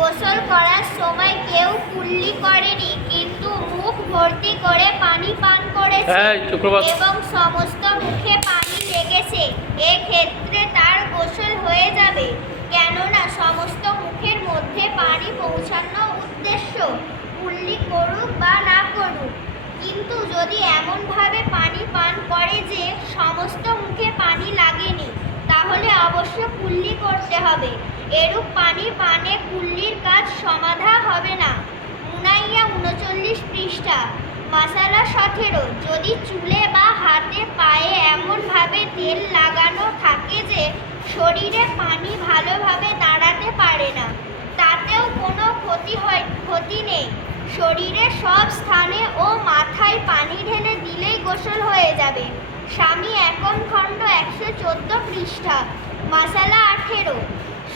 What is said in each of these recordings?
গোসল করার সময় কেউ কুল্লি করেনি কিন্তু মুখ ভর্তি করে পানি পান করেছে এবং সমস্ত মুখে পানি লেগেছে। এক্ষেত্রে তার গোসল হয়ে যাবে। কেননা সমস্ত মুখের মধ্যে পানি পৌঁছানো উদ্দেশ্য কুল্লি করুক বা না করুক। কিন্তু যদি এমনভাবে পানি পান করে যে সমস্ত মুখে পানি লাগেনি তাহলে অবশ্য কুল্লি করতে হবে। এরূপ পানি পানে সমাধা হবে না। উনাইয়া উনচল্লিশ পৃষ্ঠা। মাসালা সতেরো। যদি চুলে বা হাতে পায়ে এমনভাবে তেল লাগানো থাকে যে, শরীরে পানি ভালোভাবে দাঁড়াতে পারে না, তাতেও কোনো ক্ষতি হয়, ক্ষতি নেই। শরীরের সব স্থানে ও মাথায় পানি ঢেলে দিলেই গোসল হয়ে যাবে। স্বামী একম খণ্ড একশো চোদ্দ পৃষ্ঠা। মাসালা আঠেরো।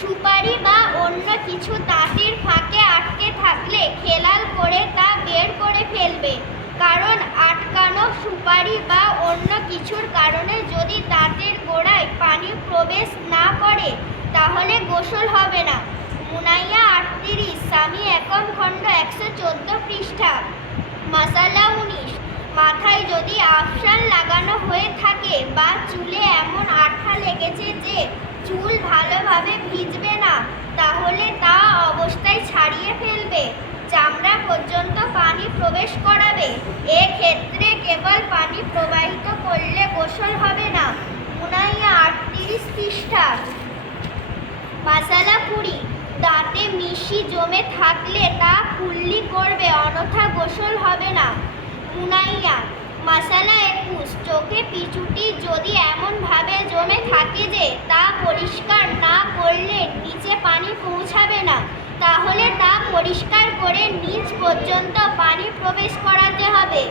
সুপারি বা অন্য কিছু দাঁতের ফাঁকে আটকে থাকলে খেলাল করে তা বের করে ফেলবে। কারণ আটকানো সুপারি বা অন্য কিছুর কারণে যদি দাঁতের গোড়ায় পানি প্রবেশ না করে, তাহলে গোসল হবে না। মুনাইয়া আটত্রিশ, স্বামী একম খণ্ড একশো চোদ্দ পৃষ্ঠা। মাসালা উনিশ, মাথায় যদি আফসান লাগানো হয়ে থাকে বা চুলে এমন আঠা লেগেছে যে চুল ভালোভাবে ভিজবে না তাহলে তা অবস্থায় ছাড়িয়ে ফেলবে চামড়া পর্যন্ত পানি প্রবেশ করাবে, এক্ষেত্রে কেবল পানি প্রবাহিত করলে গোসল হবে না। মুনাইয়া আটত্রিশ পৃষ্ঠা। মাসালা কুড়ি, দাঁতে মিশি জমে থাকলে তা কুল্লি করবে অনথা গোসল হবে না। মুনাইয়া মাসালা একুশ, চোখে পিছুটি যদি এমনভাবে জমে থাকে যে তা পরিষ্কার না করলে তাহলে তা পরিষ্কার করে নিচ পর্যন্ত পানি প্রবেশ করাতে হবে।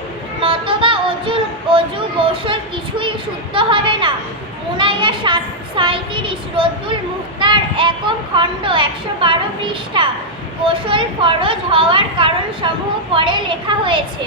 নতবা অজু অজু গোসল কিছুই শুদ্ধ হবে না। মুনাইয়া সাত সাঁত্রিশ রদ্দুল মুখতার একম খণ্ড একশো বারো পৃষ্ঠা। গোসল ফরজ হওয়ার কারণ সমূহ পরে লেখা হয়েছে।